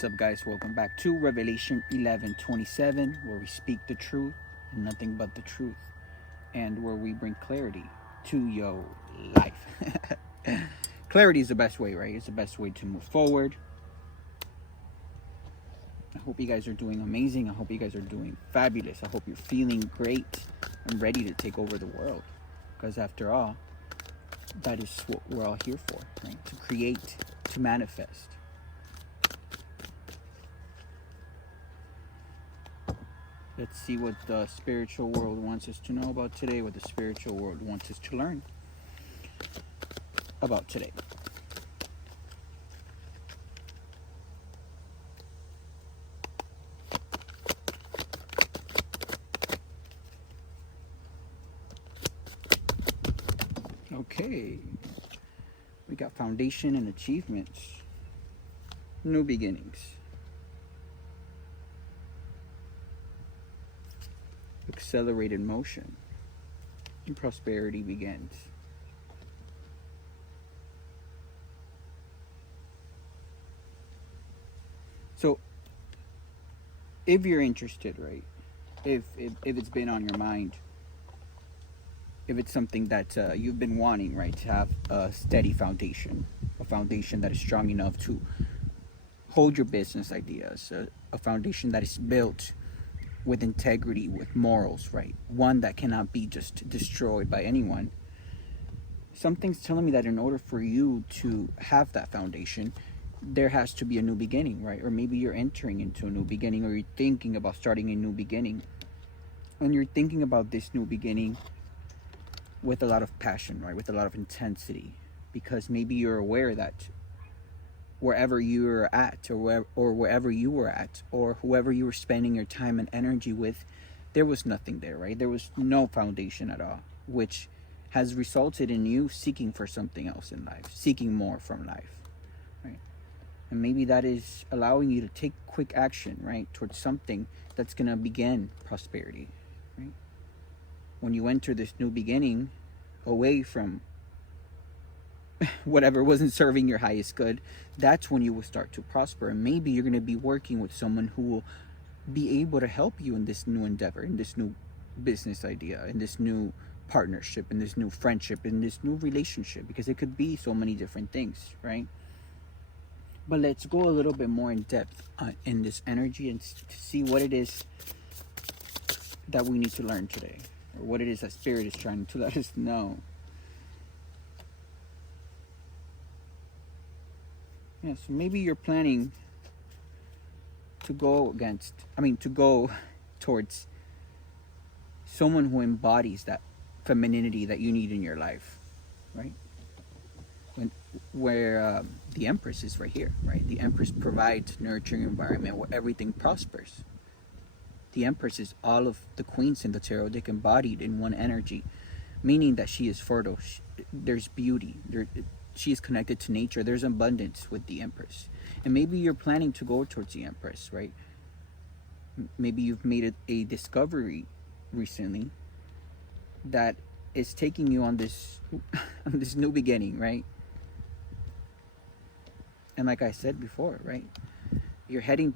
What's up, guys? Welcome back to Revelation 11:27, where we speak the truth and nothing but the truth, and where we bring clarity to your life. Clarity is the best way, right? It's the best way to move forward. I hope you guys are doing amazing. I hope you guys are doing fabulous. I hope you're feeling great and ready to take over the world. Because after all, that is what we're all here for, right? To create, to manifest. Let's see what the spiritual world wants us to know about today, what the spiritual world wants us to learn about today. Okay, we got foundation and achievements, new beginnings, accelerated motion, and prosperity begins. So, if you're interested, right, if it's been on your mind, if it's something that you've been wanting, right, to have a steady foundation, a foundation that is strong enough to hold your business ideas, a foundation that is built with integrity, with morals, right, one that cannot be just destroyed by anyone. Something's telling me that in order for you to have that foundation, there has to be a new beginning, right? Or maybe you're entering into a new beginning, or you're thinking about starting a new beginning, and you're thinking about this new beginning with a lot of passion, right? With a lot of intensity, because maybe you're aware that wherever you're at, or wherever you were at, or whoever you were spending your time and energy with, there was nothing there, right? There was no foundation at all, which has resulted in you seeking for something else in life, seeking more from life, right? And maybe that is allowing you to take quick action, right, towards something that's going to begin prosperity, right? When you enter this new beginning away from whatever wasn't serving your highest good, that's when you will start to prosper. And maybe you're going to be working with someone who will be able to help you in this new endeavor, in this new business idea, in this new partnership, in this new friendship, in this new relationship, because it could be so many different things, right? But let's go a little bit more in depth in this energy and to see what it is that we need to learn today, or what it is that Spirit is trying to let us know. Yeah, so maybe you're planning to go towards someone who embodies that femininity that you need in your life, right? Where the Empress is right here, right? The Empress provides nurturing environment where everything prospers. The Empress is all of the queens in the tarot deck embodied in one energy, meaning that she is fertile. There's beauty. She is connected to nature. There's abundance with the Empress. And maybe you're planning to go towards the Empress, right? Maybe you've made a discovery recently that is taking you on this on this new beginning, right? And like I said before, right, you're heading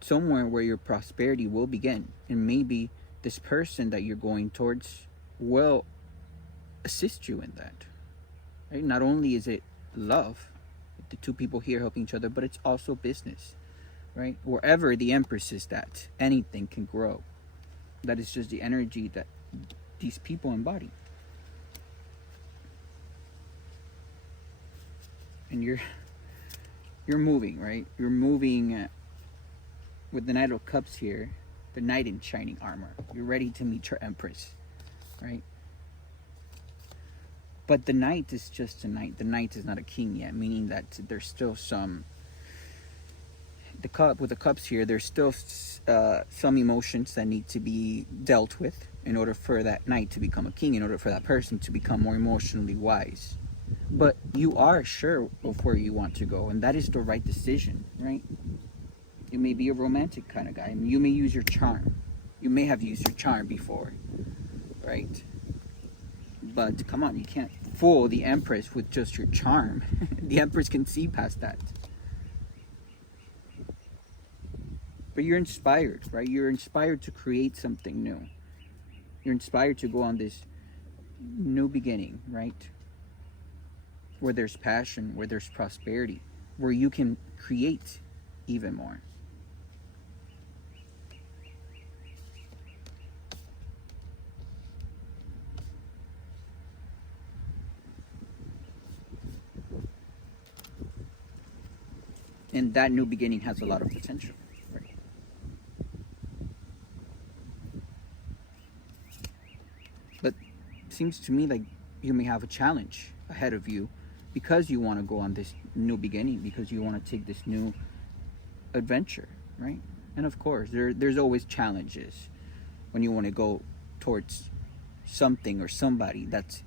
somewhere where your prosperity will begin. And maybe this person that you're going towards will assist you in that, right? Not only is it love, the two people here helping each other, but it's also business, right? Wherever the Empress is, that anything can grow. That is just the energy that these people embody. And you're moving, right? You're moving with the Knight of Cups here, the Knight in shining armor. You're ready to meet your Empress, right? But the Knight is just a Knight. The Knight is not a king yet, meaning that there's still some... With the cups here, there's still some emotions that need to be dealt with in order for that Knight to become a king, in order for that person to become more emotionally wise. But you are sure of where you want to go, and that is the right decision, right? You may be a romantic kind of guy. I mean, you may use your charm. You may have used your charm before, right? But come on, you can't fool the Empress with just your charm. The Empress can see past that. but you're inspired, right? You're inspired to create something new. You're inspired to go on this new beginning, right? Where there's passion, where there's prosperity, where you can create even more. And that new beginning has a lot of potential, right? But it seems to me like you may have a challenge ahead of you because you want to go on this new beginning, because you want to take this new adventure, right? And of course, there's always challenges when you want to go towards something or somebody that's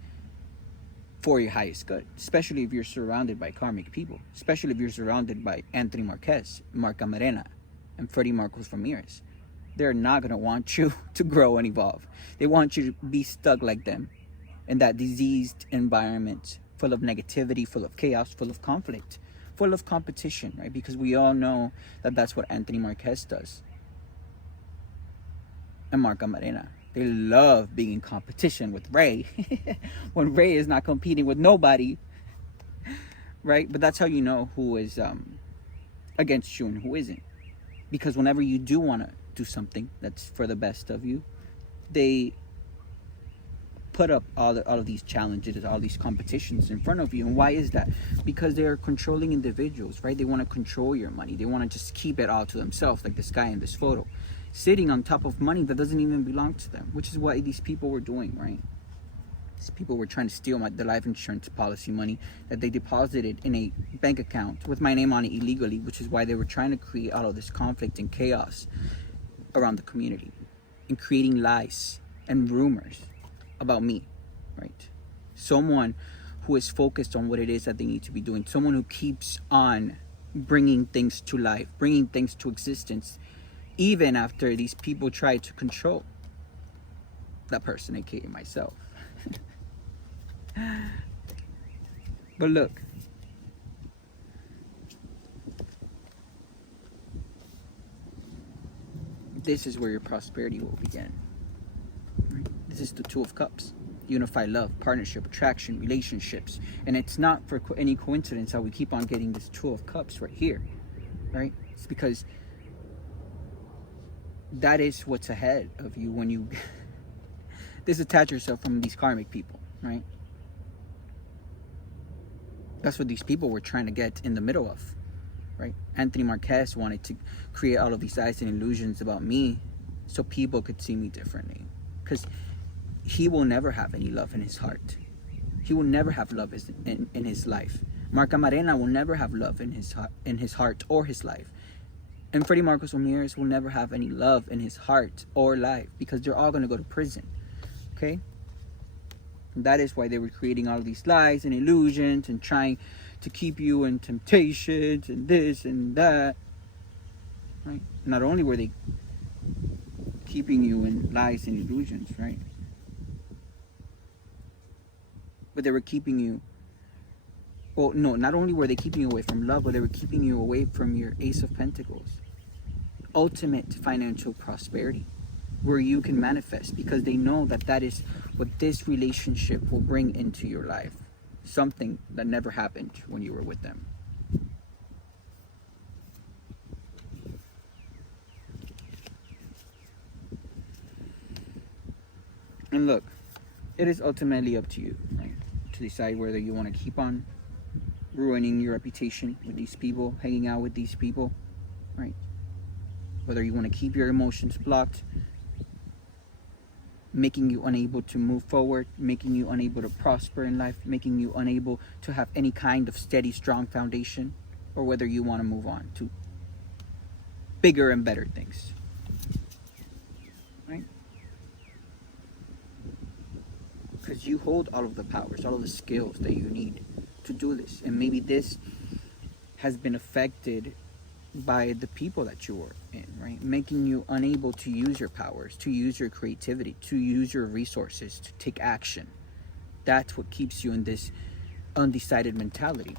for your highest good, especially if you're surrounded by karmic people, especially if you're surrounded by Anthony Marquez, Mark Amarena, and Freddie Marcos Ramirez. They're not going to want you to grow and evolve. They want you to be stuck like them in that diseased environment full of negativity, full of chaos, full of conflict, full of competition, right? Because we all know that that's what Anthony Marquez does and Mark Amarena. They love being in competition with Ray when Ray is not competing with nobody, right? But that's how you know who is against you and who isn't. Because whenever you do want to do something that's for the best of you, they put up all of these challenges, all these competitions in front of you. And why is that? Because they're controlling individuals, right? They want to control your money. They want to just keep it all to themselves, like this guy in this photo, sitting on top of money that doesn't even belong to them, which is what these people were doing, right? These people were trying to steal the life insurance policy money that they deposited in a bank account with my name on it illegally, which is why they were trying to create all of this conflict and chaos around the community and creating lies and rumors about me, right? Someone who is focused on what it is that they need to be doing, someone who keeps on bringing things to life, bringing things to existence, even after these people try to control that person, aka myself. But look, this is where your prosperity will begin. Right? This is the Two of Cups. Unified love, partnership, attraction, relationships. And it's not for any coincidence how we keep on getting this Two of Cups right here. Right? It's because that is what's ahead of you when you disattach yourself from these karmic people, right? That's what these people were trying to get in the middle of, right? Anthony Marquez wanted to create all of these lies and illusions about me so people could see me differently. Because he will never have any love in his heart. He will never have love in his life. Mark Amarena will never have love in his heart or his life. And Freddie Marcos Ramirez will never have any love in his heart or life because they're all going to go to prison. Okay? And that is why they were creating all of these lies and illusions and trying to keep you in temptations and this and that. Right? Not only were they keeping you in lies and illusions, right? But they were keeping you, well, no, not only were they keeping you away from love, but they were keeping you away from your Ace of Pentacles. Ultimate financial prosperity, where you can manifest, because they know that that is what this relationship will bring into your life. Something that never happened when you were with them. And look, it is ultimately up to you, right? To decide whether you want to keep on ruining your reputation with these people, hanging out with these people, right? Whether you want to keep your emotions blocked, making you unable to move forward, making you unable to prosper in life, making you unable to have any kind of steady, strong foundation, or whether you want to move on to bigger and better things, right? Because you hold all of the powers, all of the skills that you need to do this. And maybe this has been affected by the people that you were in, right? Making you unable to use your powers, to use your creativity, to use your resources, to take action. That's what keeps you in this undecided mentality.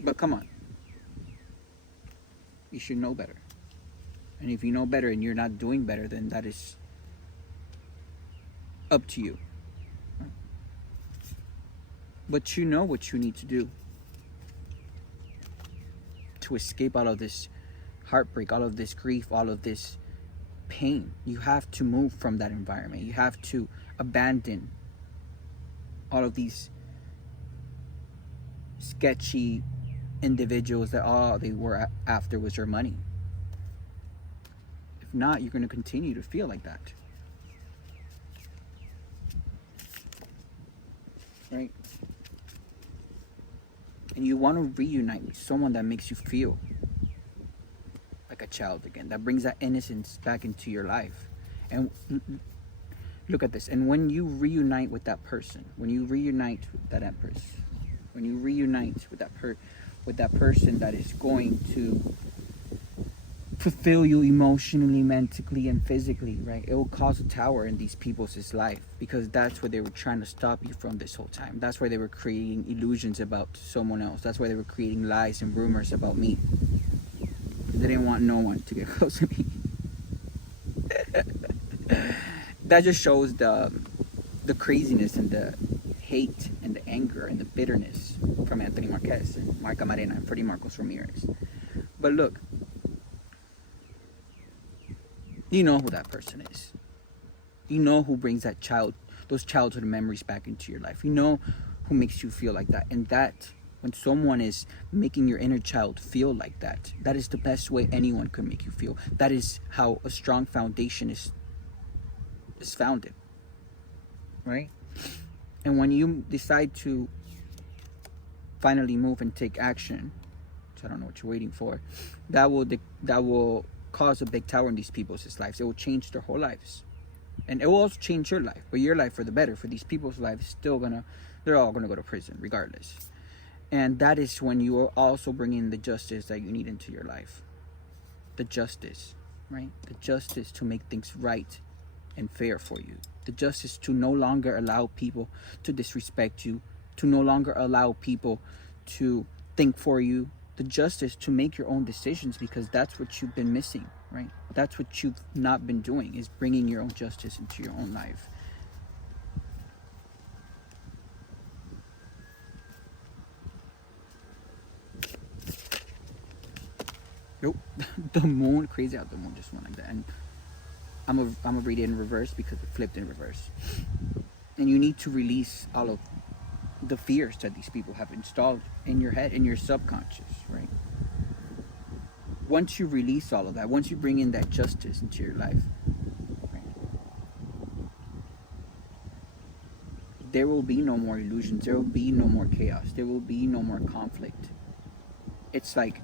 But come on, You should know better. And if you know better and you're not doing better, then that is up to you. But you know what you need to do to escape all of this heartbreak, all of this grief, all of this pain. You have to move from that environment. You have to abandon all of these sketchy individuals that all they were after was your money. If not, you're going to continue to feel like that. Right? And you want to reunite with someone that makes you feel like a child again, that brings that innocence back into your life. And look at this. And when you reunite with that person, when you reunite with that empress, when you reunite with that person that is going to fulfill you emotionally, mentally, and physically, right? It will cause a tower in these people's life, because that's what they were trying to stop you from this whole time. That's why they were creating illusions about someone else. That's why they were creating lies and rumors about me. They didn't want no one to get close to me. That just shows the craziness and the hate and the anger and the bitterness from Anthony Marquez and Marca Marena and Freddie Marcos Ramirez. But look, you know who that person is. You know who brings those childhood memories back into your life. You know who makes you feel like that. And that, when someone is making your inner child feel like that, that is the best way anyone can make you feel. That is how a strong foundation is founded, right? And when you decide to finally move and take action, which I don't know what you're waiting for, that will cause a big tower in these people's lives. It will change their whole lives, and it will also change your life, but your life for the better. For these people's lives, they're all gonna go to prison regardless. And that is when you are also bringing the justice that you need into your life. The justice, right? The justice to make things right and fair for you. The justice to no longer allow people to disrespect you, to no longer allow people to think for you. The justice to make your own decisions, because that's what you've been missing, right? That's what you've not been doing, is bringing your own justice into your own life. Nope. The moon, crazy how the moon just went like that. And I'm gonna read it in reverse because it flipped in reverse. And you need to release all of the fears that these people have installed in your head, in your subconscious, right? Once you release all of that, once you bring in that justice into your life, right, there will be no more illusions. There will be no more chaos. There will be no more conflict. It's like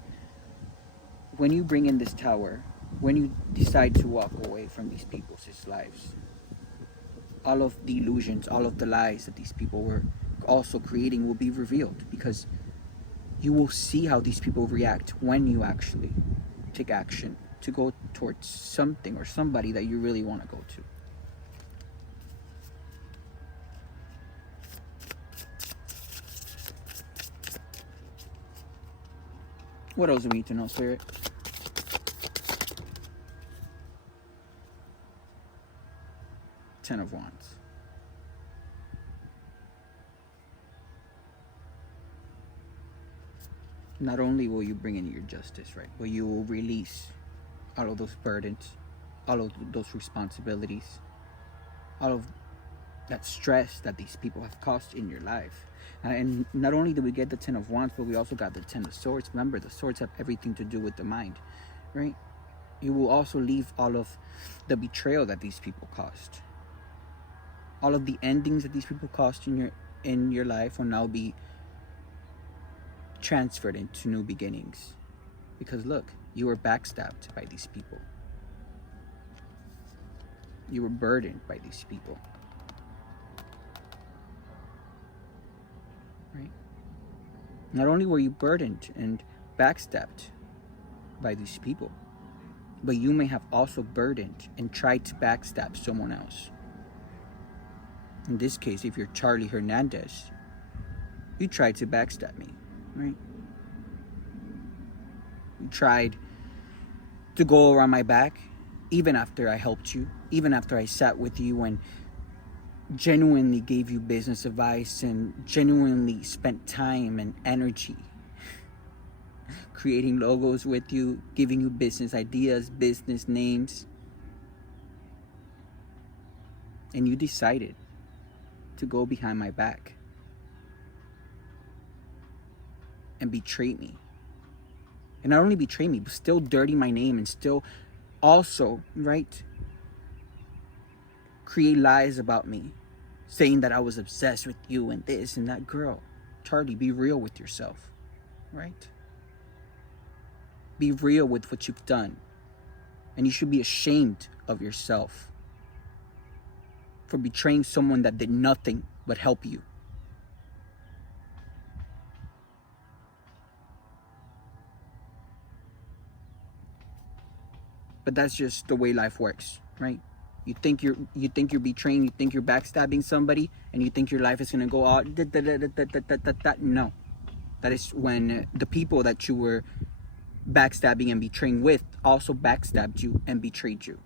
when you bring in this tower, when you decide to walk away from these people's lives, all of the illusions, all of the lies that these people were also creating will be revealed, because you will see how these people react when you actually take action to go towards something or somebody that you really want to go to. What else do we need to know, Spirit? Ten of Wands. Not only will you bring in your justice, right, but you will release all of those burdens, all of those responsibilities, all of that stress that these people have caused in your life. And not only do we get the Ten of Wands, but we also got the Ten of Swords. Remember, the swords have everything to do with the mind, right? You will also leave all of the betrayal that these people caused. All of the endings that these people caused in your life will now be transferred into new beginnings. Because look, you were backstabbed by these people. You were burdened by these people. Right? Not only were you burdened and backstabbed by these people, but you may have also burdened and tried to backstab someone else. In this case, if you're Charlie Hernandez, you tried to backstab me, right? You tried to go around my back, even after I helped you, even after I sat with you and genuinely gave you business advice and genuinely spent time and energy creating logos with you, giving you business ideas, business names. And you decided to go behind my back and betray me. And not only betray me, but still dirty my name and still also, right, create lies about me, saying that I was obsessed with you and this and that. Girl, Charlie, be real with yourself, right? Be real with what you've done. And you should be ashamed of yourself for betraying someone that did nothing but help you. But that's just the way life works, right? You think you're betraying, you think you're backstabbing somebody, and you think your life is gonna go out. No, that is when the people that you were backstabbing and betraying with also backstabbed you and betrayed you.